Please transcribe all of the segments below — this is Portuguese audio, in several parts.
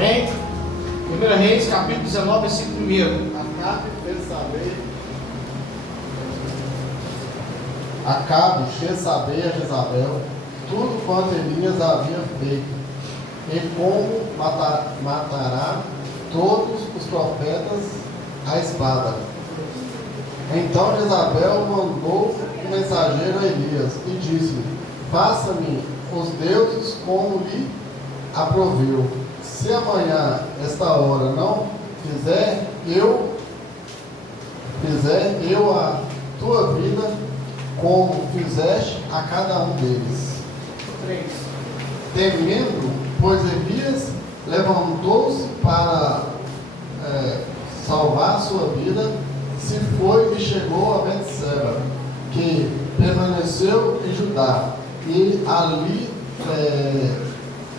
Amém? 1 Reis, capítulo 19, versículo 1. Acabe fez saber a Jezabel tudo quanto Elias havia feito, e como matará todos os profetas à espada. Então Jezabel mandou um mensageiro a Elias e disse: faça-me os deuses como lhe aproveu. Se amanhã esta hora não fizer eu a tua vida como fizeste a cada um deles. 3. Temendo, pois Elias levantou-se para salvar sua vida, se foi e chegou a Betseba, que permaneceu em Judá, e ali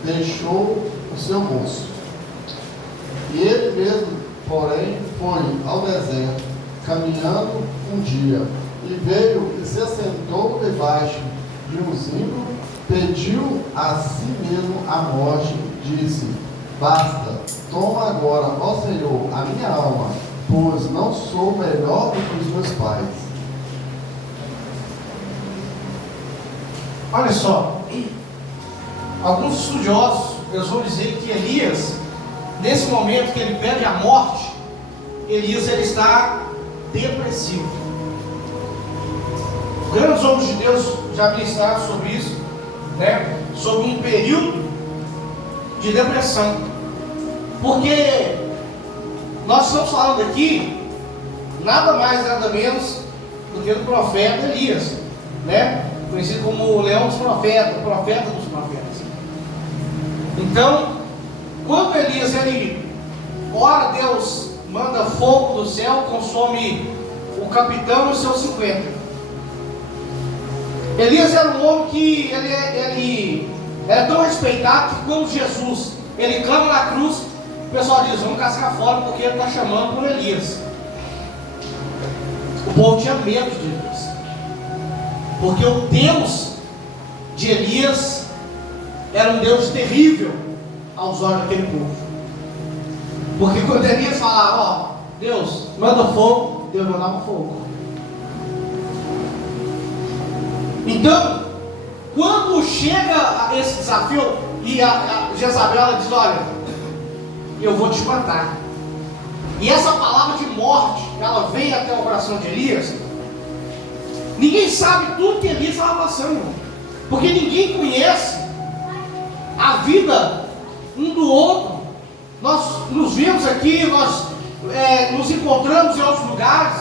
deixou o seu moço. E ele mesmo, porém, foi ao deserto, caminhando um dia, e veio e se assentou debaixo de um zimbro, pediu a si mesmo a morte, disse: basta, toma agora, ó Senhor, a minha alma, pois não sou melhor do que os meus pais. Olha só, alguns estudiosos, eles vão dizer que Elias, nesse momento que ele pede a morte, Elias ele está depressivo. Grandes homens de Deus já ministraram sobre isso, né? Sobre um período de depressão, porque nós estamos falando aqui nada mais nada menos do que do profeta Elias, né? Conhecido como o leão dos profetas, o profeta dos profetas. Então, quando Elias ele ora, Deus manda fogo do céu, consome o capitão e os seus 50. Elias era um homem que ele era tão respeitado que quando Jesus ele clama na cruz, o pessoal diz: vamos cascar fora porque ele está chamando por Elias. O povo tinha medo de Elias, porque o Deus de Elias era um Deus terrível aos olhos daquele povo. Porque quando Elias falava: ó, Deus manda fogo, Deus mandava fogo. Então, quando chega a esse desafio, e a Jezabel ela diz: olha, eu vou te matar. E essa palavra de morte, ela vem até o coração de Elias. Ninguém sabe tudo que Elias estava passando, porque ninguém conhece a vida um do outro. Nós nos vimos aqui, nós nos encontramos em outros lugares,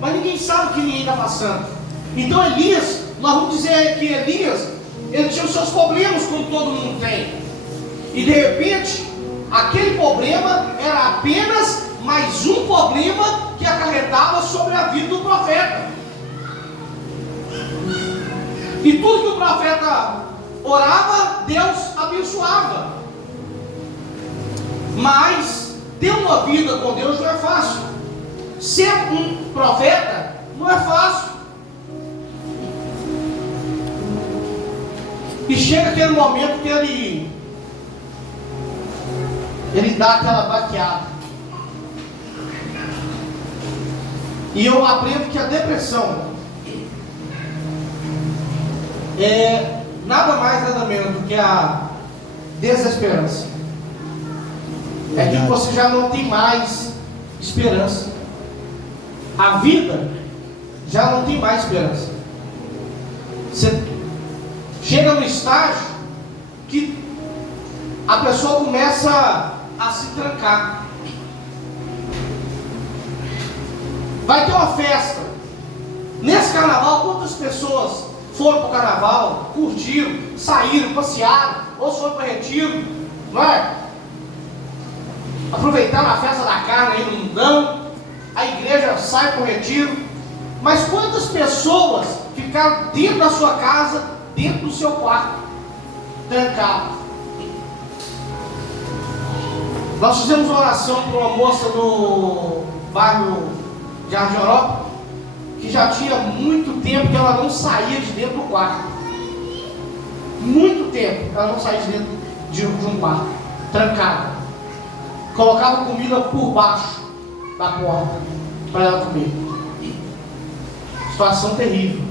mas ninguém sabe o que ninguém está passando. Então Elias, nós vamos dizer que Elias, ele tinha os seus problemas como todo mundo tem, e de repente aquele problema era apenas mais um problema que acarretava sobre a vida do profeta. E tudo que o profeta orava, Deus abençoava. Mas ter uma vida com Deus não é fácil. Ser um profeta não é fácil. E chega aquele momento que ele dá aquela baqueada. E eu aprendo que a depressão é nada mais nada menos do que a desesperança. É que você já não tem mais esperança. A vida já não tem mais esperança. Você chega no estágio que a pessoa começa a se trancar. Vai ter uma festa. Nesse carnaval, quantas pessoas foram para o carnaval, curtiram, saíram, passearam, ou foram para retiro, não é? Aproveitaram a festa da carne aí no mundão, a igreja sai para o retiro. Mas quantas pessoas ficaram dentro da sua casa, dentro do seu quarto, trancados? Nós fizemos uma oração para uma moça do bairro de Jardim Europa, que já tinha muito tempo que ela não saía de dentro do quarto. Muito tempo ela não saía de dentro de um quarto, trancada. colocava comida por baixo da porta para ela comer. Situação terrível,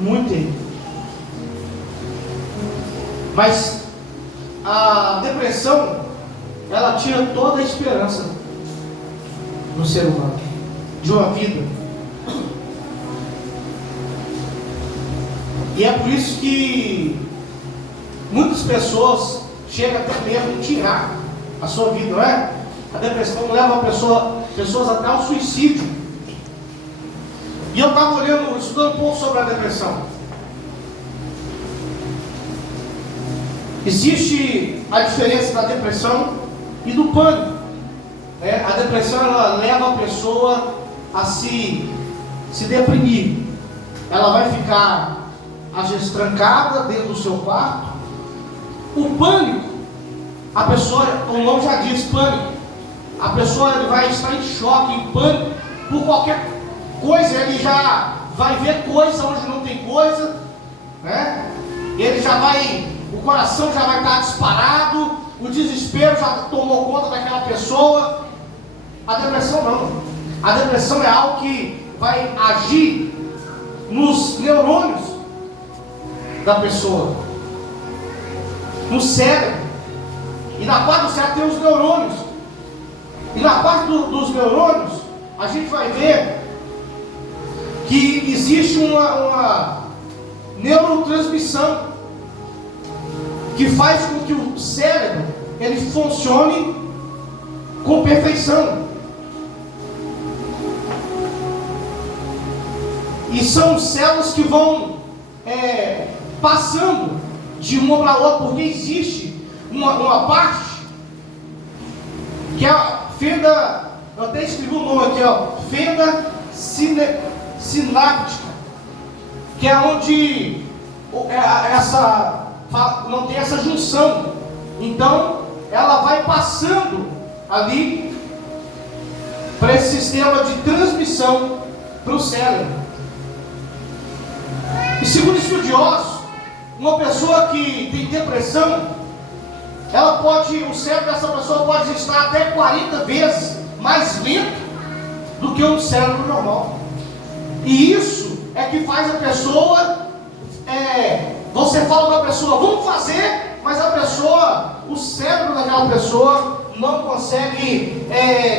muito terrível. Mas a depressão, ela tira toda a esperança no ser humano, de uma vida. E é por isso que muitas pessoas chegam até mesmo a tirar a sua vida, não é? A depressão leva pessoas até ao suicídio. E eu estava estudando um pouco sobre a depressão. Existe a diferença da depressão e do pânico. A depressão, ela leva a pessoa a se deprimir. Ela vai ficar, às vezes, trancada dentro do seu quarto. O pânico, a pessoa, o nome já diz pânico. A pessoa vai estar em choque, em pânico, por qualquer coisa. Ele já vai ver coisa onde não tem coisa, né? Ele já vai, o coração já vai estar disparado, o desespero já tomou conta daquela pessoa. A depressão não. A depressão é algo que vai agir nos neurônios da pessoa, no cérebro. E na parte do cérebro tem os neurônios. E na parte dos neurônios, a gente vai ver que existe uma neurotransmissão que faz com que o cérebro ele funcione com perfeição. E são células que vão passando de uma para outra, porque existe uma parte que é a fenda, eu até escrevi o nome aqui, ó, fenda sináptica, que é onde não tem essa junção. Então ela vai passando ali para esse sistema de transmissão para o cérebro. E segundo estudiosos, uma pessoa que tem depressão, o cérebro dessa pessoa pode estar até 40 vezes mais lento do que um cérebro normal. E isso é que faz a pessoa, você fala para a pessoa, vamos fazer, mas o cérebro daquela pessoa não consegue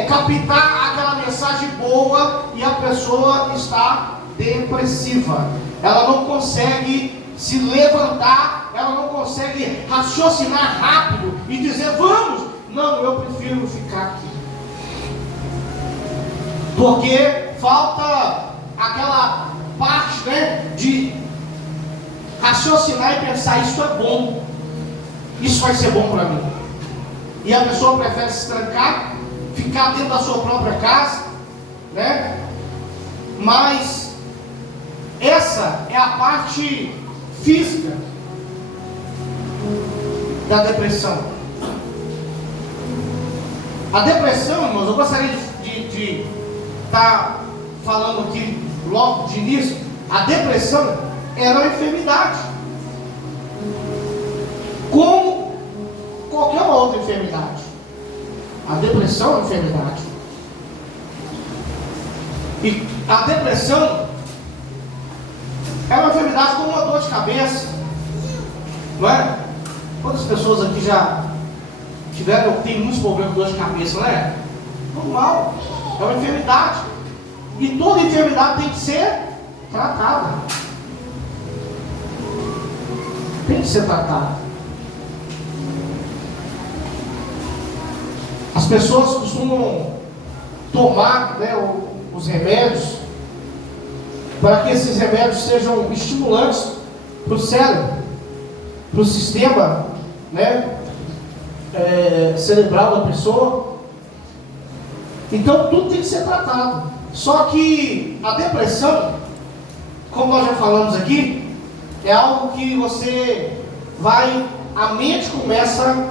captar aquela mensagem boa e a pessoa está depressiva. Ela não consegue se levantar, ela não consegue raciocinar rápido e dizer, vamos, não, eu prefiro ficar aqui. Porque falta aquela parte, de raciocinar e pensar, isso é bom, isso vai ser bom para mim. E a pessoa prefere se trancar, ficar dentro da sua própria casa, Mas essa é a parte física da depressão. A depressão, irmãos, eu gostaria de estar falando aqui logo de início. A depressão era uma enfermidade, como qualquer outra enfermidade. A depressão é uma enfermidade. E a depressão é uma enfermidade como uma dor de cabeça, não é? Quantas pessoas aqui já tem muitos problemas de dor de cabeça, não é? Normal, é uma enfermidade. E toda enfermidade tem que ser tratada. Tem que ser tratada. As pessoas costumam tomar os remédios para que esses remédios sejam estimulantes para o cérebro, para o sistema cerebral da pessoa. Então tudo tem que ser tratado. Só que a depressão, como nós já falamos aqui, é algo que a mente começa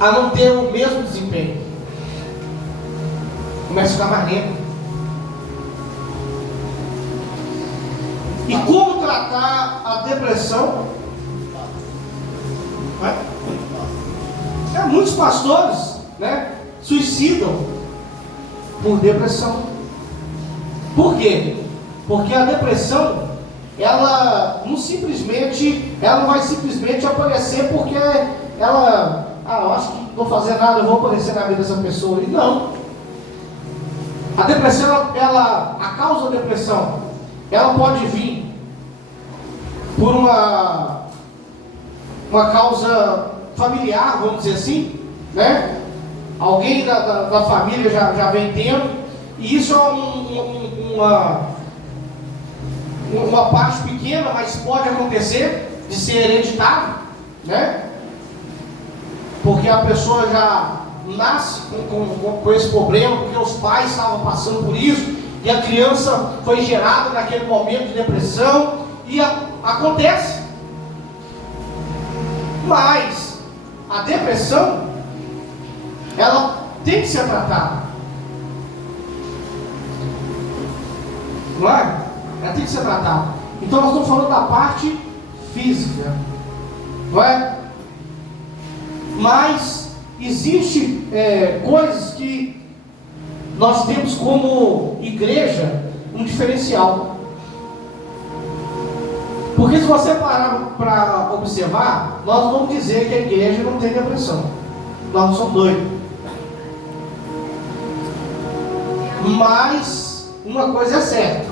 a não ter o mesmo desempenho, começa a ficar mais lento. E como tratar a depressão? Muitos pastores né, suicidam por depressão. Por quê? Porque a depressão, ela não vai simplesmente aparecer porque ela, eu acho que não vou fazer nada, eu vou aparecer na vida dessa pessoa. E não. A depressão, a causa da depressão, ela pode vir por uma causa familiar, vamos dizer assim, né? Alguém da família já vem tendo, e isso é uma parte pequena, mas pode acontecer de ser hereditário, né? Porque a pessoa já nasce com esse problema, porque os pais estavam passando por isso, e a criança foi gerada naquele momento de depressão, e acontece. Mas a depressão, ela tem que ser tratada, não é? Ela tem que ser tratada. Então nós estamos falando da parte física, não é? Mas existe coisas que nós temos como igreja um diferencial. Porque se você parar para observar, nós vamos dizer que a igreja não tem depressão. Nós não somos doidos. Mas uma coisa é certa: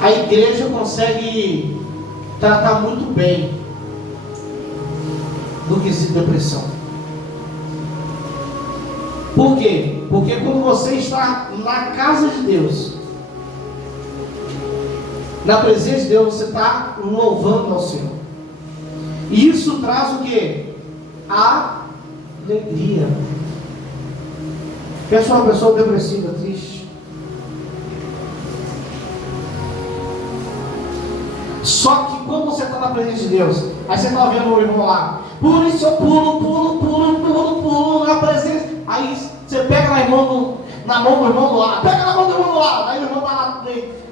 a igreja consegue tratar muito bem do quesito depressão. Por quê? Porque quando você está na casa de Deus, na presença de Deus, você está louvando ao Senhor. E isso traz o quê? Alegria. Pensa uma pessoa depressiva, triste. Só que quando você está na presença de Deus, aí você está vendo o irmão lá, por isso eu pulo na presença. Aí você pega na mão do irmão do lado, pega na mão do irmão do lado, aí o irmão está lá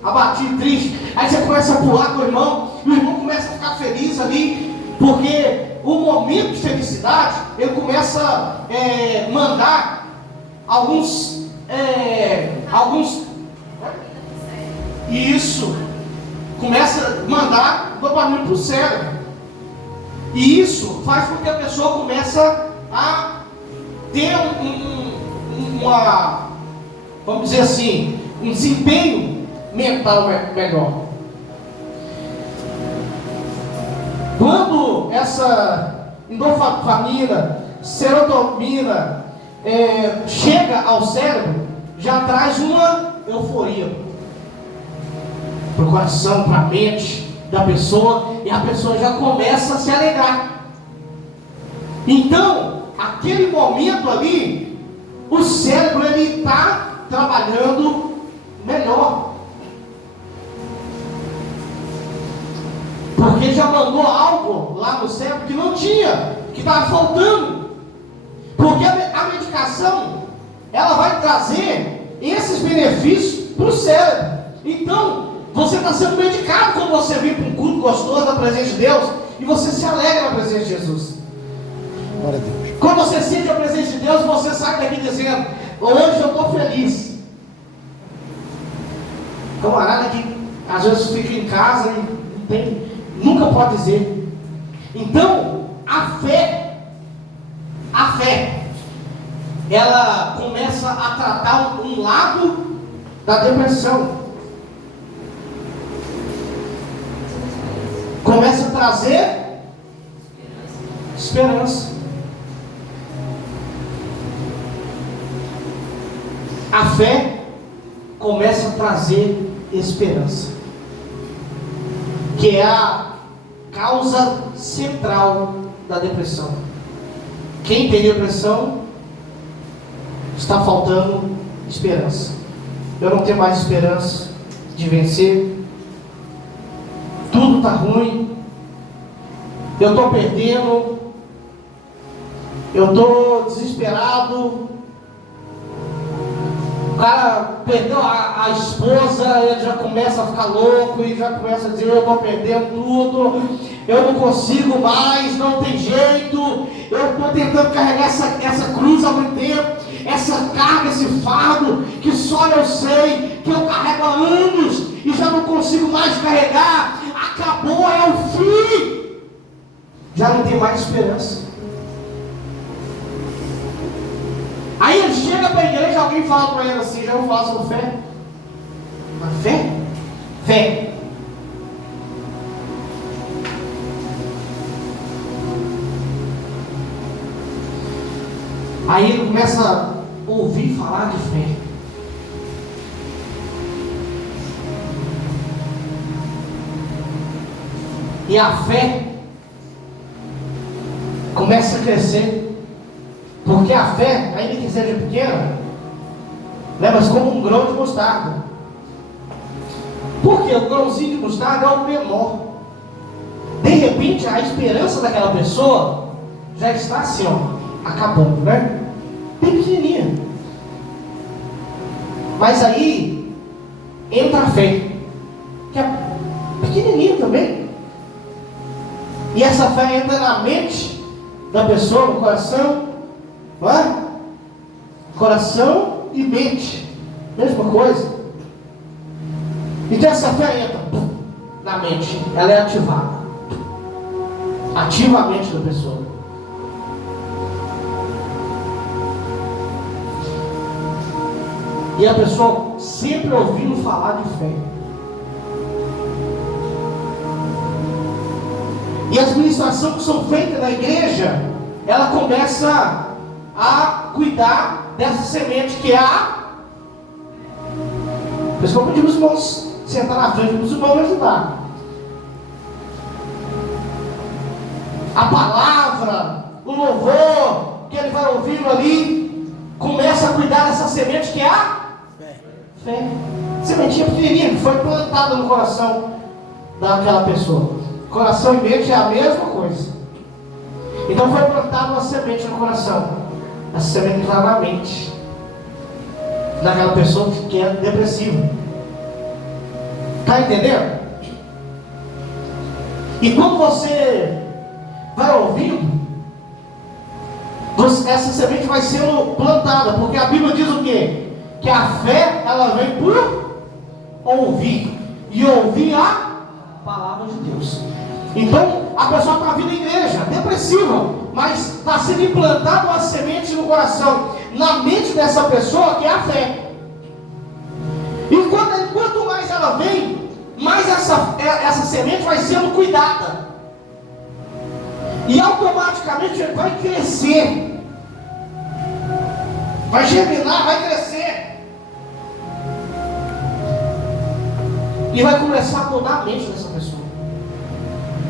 abatido, triste. Aí você começa a pular com o irmão, e o irmão começa a ficar feliz ali, porque o momento de felicidade, ele começa a mandar alguns isso, começa a mandar dopamina para o cérebro, e isso faz com que a pessoa comece a ter vamos dizer assim, um desempenho mental melhor. Quando essa endorfina, serotonina chega ao cérebro, já traz uma euforia para o coração, para a mente da pessoa, e a pessoa já começa a se alegrar. Então, aquele momento ali, o cérebro ele está trabalhando melhor, porque já mandou algo lá no cérebro que não tinha, que estava faltando. Porque a medicação, ela vai trazer esses benefícios para o cérebro. Então, você está sendo medicado quando você vem para um culto gostoso da presença de Deus, e você se alegra na presença de Jesus. Glória a Deus. Quando você sente a presença de Deus, você sai daqui dizendo: hoje eu estou feliz. Camarada que às vezes fica em casa e nunca pode dizer. Então, a fé, ela começa a tratar um lado da depressão. Começa a trazer esperança. A fé começa a trazer esperança, que é a causa central da depressão. Quem tem depressão está faltando esperança. Eu não tenho mais esperança de vencer. Tudo está ruim. Eu estou perdendo. Eu estou desesperado. O cara perdeu a esposa, ele já começa a ficar louco e já começa a dizer: eu estou perdendo tudo, eu não consigo mais, não tem jeito, eu estou tentando carregar essa cruz há muito tempo, essa carga, esse fardo, que só eu sei, que eu carrego há anos, e já não consigo mais carregar, acabou, é o fim, já não tem mais esperança. Aí ele chega para a igreja, alguém fala para ele assim, já vou falar sobre fé. Mas fé? Fé. Aí ele começa a ouvir falar de fé. E a fé começa a crescer. Porque a fé, ainda que seja pequena, mas como um grão de mostarda. Porque o grãozinho de mostarda é o menor. De repente, a esperança daquela pessoa já está assim, ó, acabando, né? Bem pequenininha. Mas aí entra a fé, que é pequenininha também. E essa fé entra na mente da pessoa, no coração, não é? Coração e mente, mesma coisa. Então essa fé entra na mente, ela é ativada, ativa a mente da pessoa. E a pessoa sempre ouvindo falar de fé. E as ministrações que são feitas na igreja, ela começa a cuidar dessa semente que é a... Por isso que eu pedi para os irmãos sentar na frente, para os irmãos me ajudar. A palavra, o louvor que ele vai ouvindo ali, começa a cuidar dessa semente que é a fé. Sementinha pequenininha que foi plantada no coração daquela pessoa. Coração e mente é a mesma coisa. Então foi plantada uma semente no coração. Essa semente está na mente daquela pessoa que é depressiva. Está entendendo? E quando você vai ouvindo, essa semente vai sendo plantada, porque a Bíblia diz o quê? Que a fé, ela vem por ouvir, e ouvir a palavra de Deus. Então, a pessoa está vindo à igreja, depressiva, mas está sendo implantada uma semente no coração, na mente dessa pessoa, que é a fé. E quanto mais ela vem, mais essa semente vai sendo cuidada. E automaticamente ele vai crescer, vai germinar, vai crescer. E vai começar a mudar a mente dessa pessoa.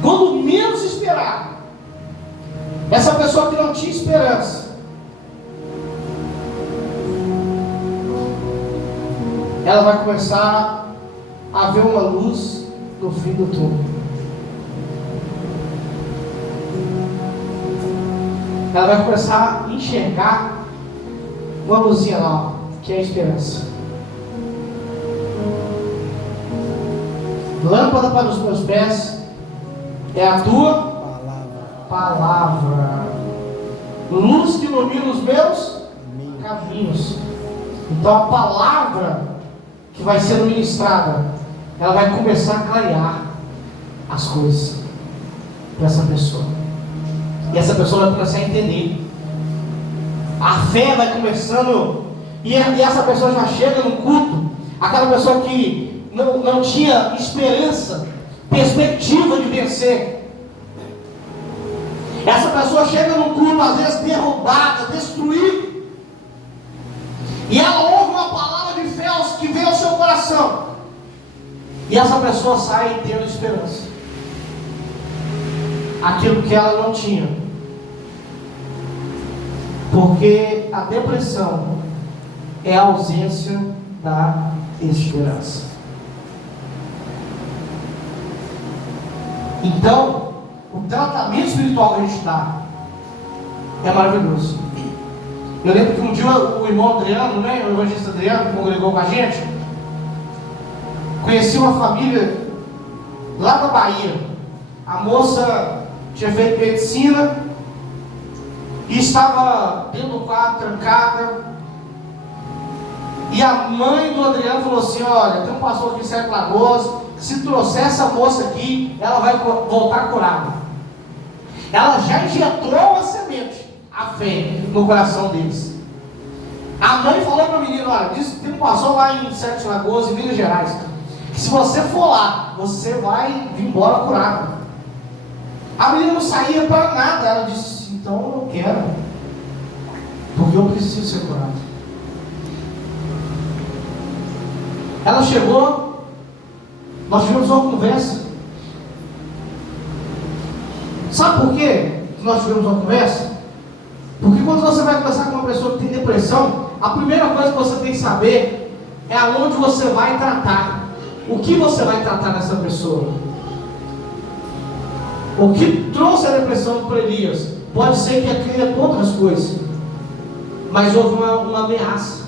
Quando menos esperar, essa pessoa que não tinha esperança, ela vai começar a ver uma luz no fim do túnel. Ela vai começar a enxergar uma luzinha lá, que é a esperança. Lâmpada para os meus pés é a tua palavra. Luz que ilumina os meus caminhos. Então a palavra que vai sendo ministrada, ela vai começar a clarear as coisas para essa pessoa. E essa pessoa vai começar a entender. A fé vai começando. E essa pessoa já chega no culto. Aquela pessoa que não tinha esperança, perspectiva de vencer. Essa pessoa chega no culto, às vezes derrubada, destruída. E ela ouve uma palavra de fé que vem ao seu coração. E essa pessoa sai tendo esperança. Aquilo que ela não tinha. Porque a depressão é a ausência da esperança. Então, o tratamento espiritual que a gente dá é maravilhoso. Eu lembro que um dia o irmão Adriano, né, o evangelista Adriano, que congregou com a gente, conheci uma família lá na Bahia. A moça tinha feito medicina e estava dentro do quarto, trancada. E a mãe do Adriano falou assim: olha, tem um pastor aqui em Sete Lagoas, se trouxer essa moça aqui, ela vai voltar curada. Ela já injetou a semente, a fé, no coração deles. A mãe falou para o menino: olha, disse que tem um pastor lá em Sete Lagoas, em Minas Gerais, que se você for lá, você vai vir embora curado. A menina não saía para nada. Ela disse: então eu quero, porque eu preciso ser curado. Ela chegou, nós tivemos uma conversa. Sabe por quê que nós tivemos uma conversa? Porque quando você vai conversar com uma pessoa que tem depressão, a primeira coisa que você tem que saber é aonde você vai tratar. O que você vai tratar nessa pessoa? O que trouxe a depressão para Elias? Pode ser que aquele outras coisas, mas houve uma ameaça.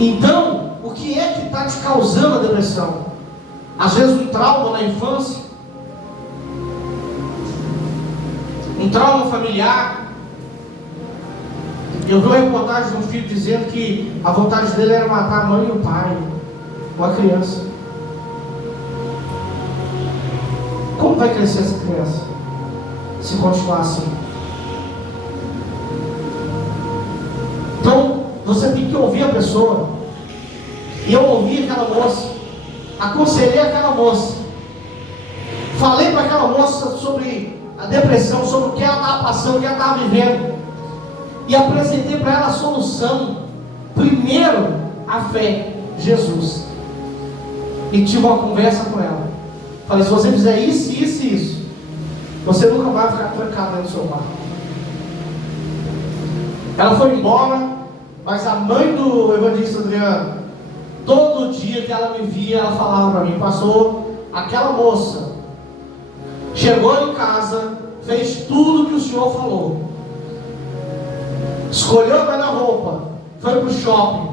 Então, o que é que está te causando a depressão? Às vezes um trauma na infância, um trauma familiar. Eu vi uma reportagem de um filho dizendo que a vontade dele era matar a mãe e o pai, ou a criança. Como vai crescer essa criança se continuar assim? Então, você tem que ouvir a pessoa. E eu ouvi aquela moça, aconselhei aquela moça, falei para aquela moça sobre a depressão, sobre o que ela estava passando, o que ela estava vivendo, e apresentei para ela a solução. Primeiro, a fé, Jesus. E tive uma conversa com ela. Falei: se você fizer isso, isso e isso, você nunca vai ficar trancado dentro do seu quarto. Ela foi embora, mas a mãe do evangelista Adriano, todo dia que ela me via, ela falava para mim: pastor, aquela moça chegou em casa, fez tudo que o senhor falou, escolheu a melhor roupa, foi para o shopping,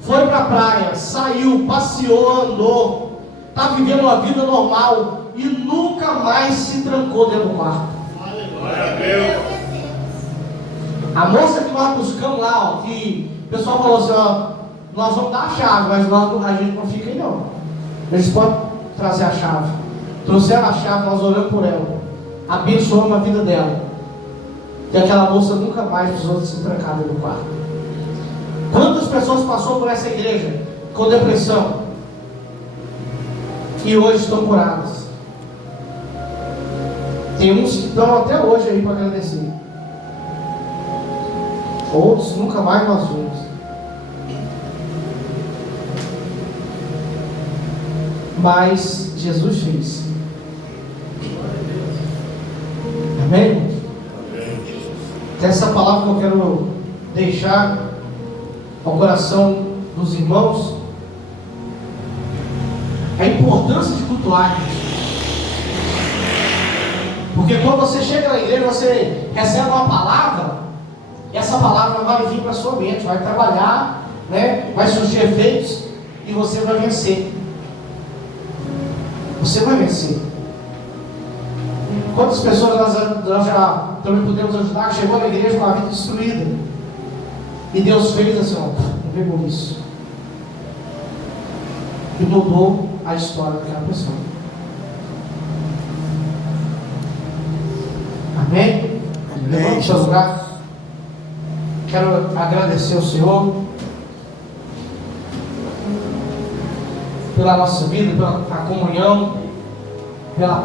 foi para a praia, saiu, passeou, andou, está vivendo uma vida normal e nunca mais se trancou dentro do quarto. Glória a Deus. A moça que nós buscamos lá, ó, que o pessoal falou assim: ó, nós vamos dar a chave, mas a gente não fica aí não. Eles podem trazer a chave. Trouxeram a chave, nós oramos por ela, abençoamos a vida dela, e aquela moça nunca mais precisou se trancar dentro do quarto. Quantas pessoas passou por essa igreja com depressão e hoje estão curadas? Tem uns que estão até hoje aí para agradecer, outros nunca mais nós vimos. Mas Jesus fez. Amém? Essa palavra que eu quero deixar ao coração dos irmãos é a importância de cultuar. Porque quando você chega na igreja, você recebe uma palavra, e essa palavra vai vir para a sua mente, vai trabalhar, né? Vai surgir efeitos e você vai vencer. Você vai vencer. Quantas pessoas nós já também podemos ajudar que chegou na igreja com a vida destruída, e Deus fez assim: ó, não pegou isso, e mudou a história daquela pessoa. Amém? Levanta o seu lugar. Quero agradecer ao Senhor pela nossa vida, pela comunhão, pela